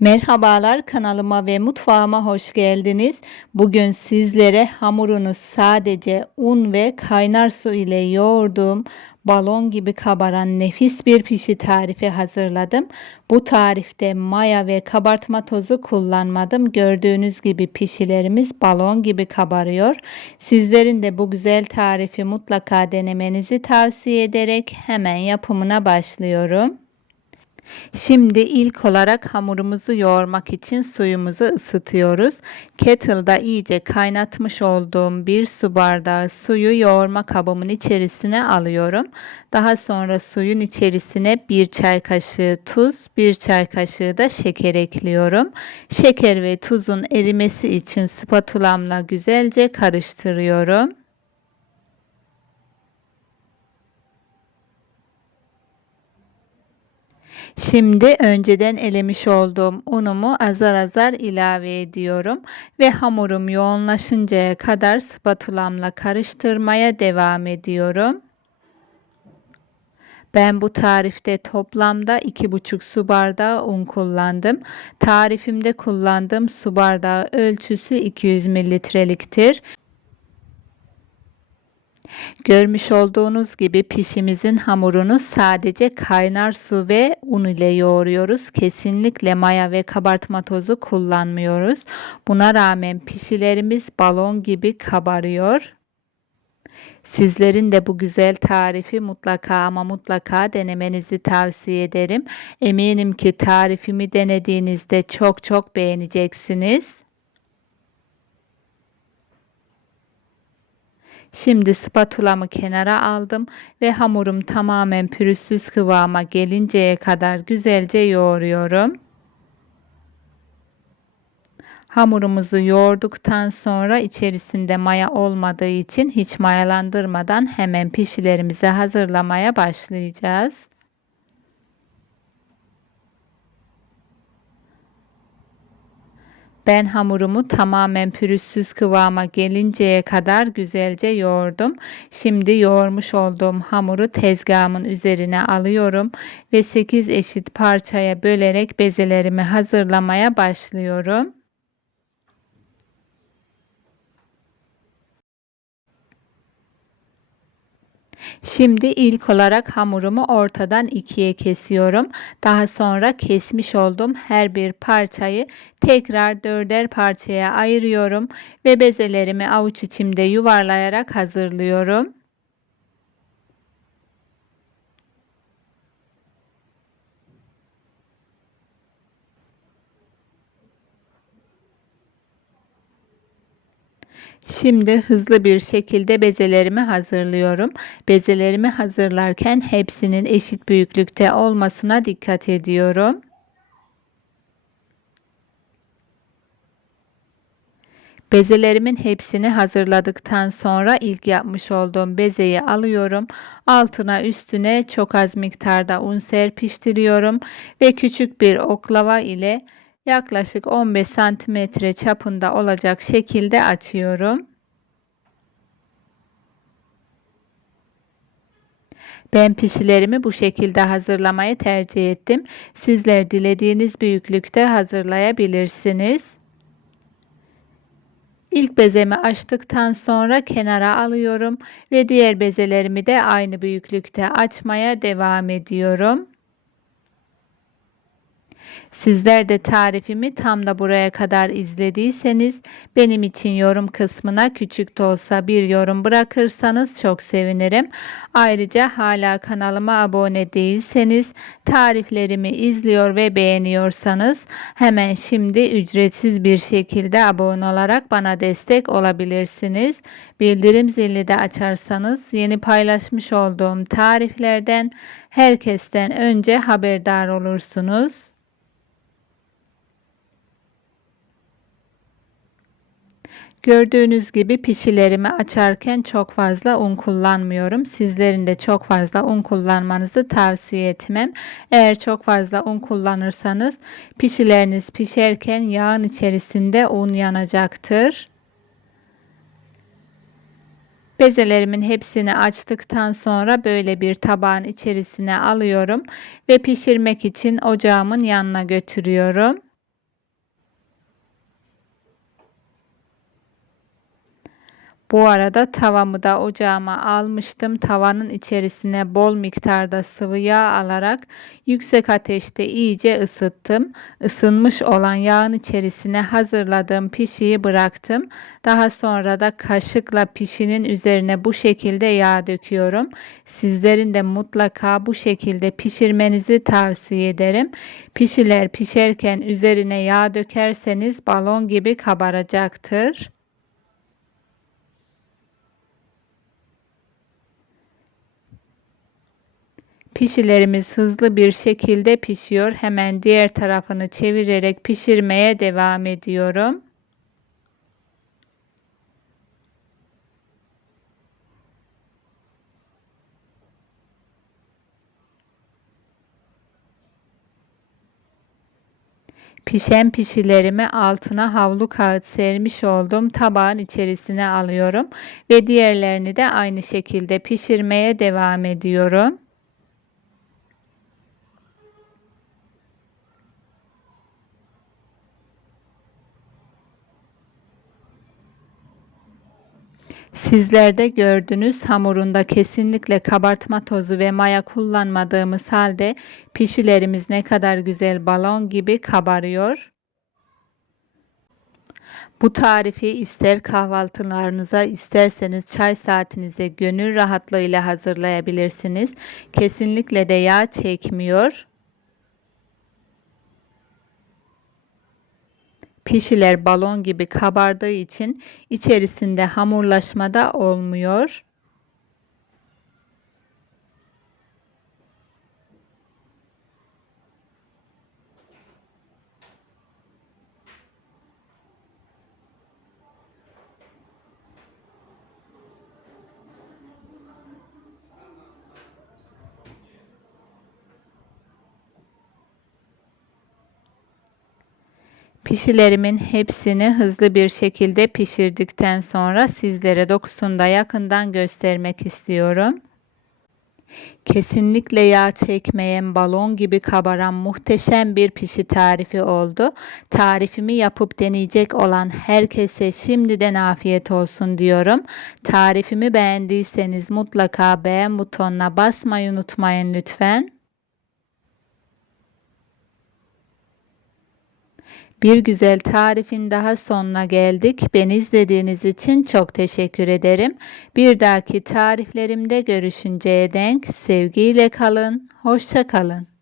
Merhabalar kanalıma ve mutfağıma hoş geldiniz. Bugün sizlere hamurunu sadece un ve kaynar su ile yoğurduğum balon gibi kabaran nefis bir pişi tarifi hazırladım. Bu tarifte maya ve kabartma tozu kullanmadım. Gördüğünüz gibi pişilerimiz balon gibi kabarıyor. Sizlerin de bu güzel tarifi mutlaka denemenizi tavsiye ederek hemen yapımına başlıyorum. Şimdi ilk olarak hamurumuzu yoğurmak için suyumuzu ısıtıyoruz. Kettle'da iyice kaynatmış olduğum bir su bardağı suyu yoğurma kabımın içerisine alıyorum. Daha sonra suyun içerisine bir çay kaşığı tuz, bir çay kaşığı da şeker ekliyorum. Şeker ve tuzun erimesi için spatulamla güzelce karıştırıyorum. Şimdi önceden elemiş olduğum unumu azar azar ilave ediyorum ve hamurum yoğunlaşıncaya kadar spatulamla karıştırmaya devam ediyorum. Ben bu tarifte toplamda 2,5 su bardağı un kullandım. Tarifimde kullandığım su bardağı ölçüsü 200 mililitreliktir. Görmüş olduğunuz gibi pişimizin hamurunu sadece kaynar su ve un ile yoğuruyoruz. Kesinlikle maya ve kabartma tozu kullanmıyoruz. Buna rağmen pişilerimiz balon gibi kabarıyor. Sizlerin de bu güzel tarifi mutlaka ama mutlaka denemenizi tavsiye ederim. Eminim ki tarifimi denediğinizde çok çok beğeneceksiniz. Şimdi spatulamı kenara aldım ve hamurum tamamen pürüzsüz kıvama gelinceye kadar güzelce yoğuruyorum. Hamurumuzu yoğurduktan sonra içerisinde maya olmadığı için hiç mayalandırmadan hemen pişilerimizi hazırlamaya başlayacağız. Ben hamurumu tamamen pürüzsüz kıvama gelinceye kadar güzelce yoğurdum. Şimdi yoğurmuş olduğum hamuru tezgahımın üzerine alıyorum ve 8 eşit parçaya bölerek bezelerimi hazırlamaya başlıyorum. Şimdi ilk olarak hamurumu ortadan ikiye kesiyorum. Daha sonra kesmiş olduğum her bir parçayı tekrar dörder parçaya ayırıyorum ve bezelerimi avuç içimde yuvarlayarak hazırlıyorum. Şimdi hızlı bir şekilde bezelerimi hazırlıyorum. Bezelerimi hazırlarken hepsinin eşit büyüklükte olmasına dikkat ediyorum. Bezelerimin hepsini hazırladıktan sonra ilk yapmış olduğum bezeyi alıyorum. Altına üstüne çok az miktarda un serpiştiriyorum ve küçük bir oklava ile yaklaşık 15 santimetre çapında olacak şekilde açıyorum. Ben pişilerimi bu şekilde hazırlamayı tercih ettim. Sizler dilediğiniz büyüklükte hazırlayabilirsiniz. İlk bezemi açtıktan sonra kenara alıyorum ve diğer bezelerimi de aynı büyüklükte açmaya devam ediyorum. Sizler de tarifimi tam da buraya kadar izlediyseniz benim için yorum kısmına küçük de olsa bir yorum bırakırsanız çok sevinirim. Ayrıca hala kanalıma abone değilseniz tariflerimi izliyor ve beğeniyorsanız hemen şimdi ücretsiz bir şekilde abone olarak bana destek olabilirsiniz. Bildirim zili de açarsanız yeni paylaşmış olduğum tariflerden herkesten önce haberdar olursunuz. Gördüğünüz gibi pişilerimi açarken çok fazla un kullanmıyorum. Sizlerin de çok fazla un kullanmanızı tavsiye etmem. Eğer çok fazla un kullanırsanız pişileriniz pişerken yağın içerisinde un yanacaktır. Bezelerimin hepsini açtıktan sonra böyle bir tabağın içerisine alıyorum ve pişirmek için ocağımın yanına götürüyorum. Bu arada tavamı da ocağıma almıştım. Tavanın içerisine bol miktarda sıvı yağ alarak yüksek ateşte iyice ısıttım. Isınmış olan yağın içerisine hazırladığım pişiyi bıraktım. Daha sonra da kaşıkla pişinin üzerine bu şekilde yağ döküyorum. Sizlerin de mutlaka bu şekilde pişirmenizi tavsiye ederim. Pişiler pişerken üzerine yağ dökerseniz balon gibi kabaracaktır. Pişilerimiz hızlı bir şekilde pişiyor. Hemen diğer tarafını çevirerek pişirmeye devam ediyorum. Pişen pişilerimi altına havlu kağıt sermiş olduğum tabağın içerisine alıyorum ve diğerlerini de aynı şekilde pişirmeye devam ediyorum. Sizlerde gördünüz hamurunda kesinlikle kabartma tozu ve maya kullanmadığımız halde pişilerimiz ne kadar güzel balon gibi kabarıyor. Bu tarifi ister kahvaltılarınıza isterseniz çay saatinize gönül rahatlığıyla hazırlayabilirsiniz. Kesinlikle de yağ çekmiyor. Pişiler balon gibi kabardığı için içerisinde hamurlaşma da olmuyor. Pişilerimin hepsini hızlı bir şekilde pişirdikten sonra sizlere dokusunu da yakından göstermek istiyorum. Kesinlikle yağ çekmeyen balon gibi kabaran muhteşem bir pişi tarifi oldu. Tarifimi yapıp deneyecek olan herkese şimdiden afiyet olsun diyorum. Tarifimi beğendiyseniz mutlaka beğen butonuna basmayı unutmayın lütfen. Bir güzel tarifin daha sonuna geldik. Beni izlediğiniz için çok teşekkür ederim. Bir dahaki tariflerimde görüşünceye denk sevgiyle kalın, hoşça kalın.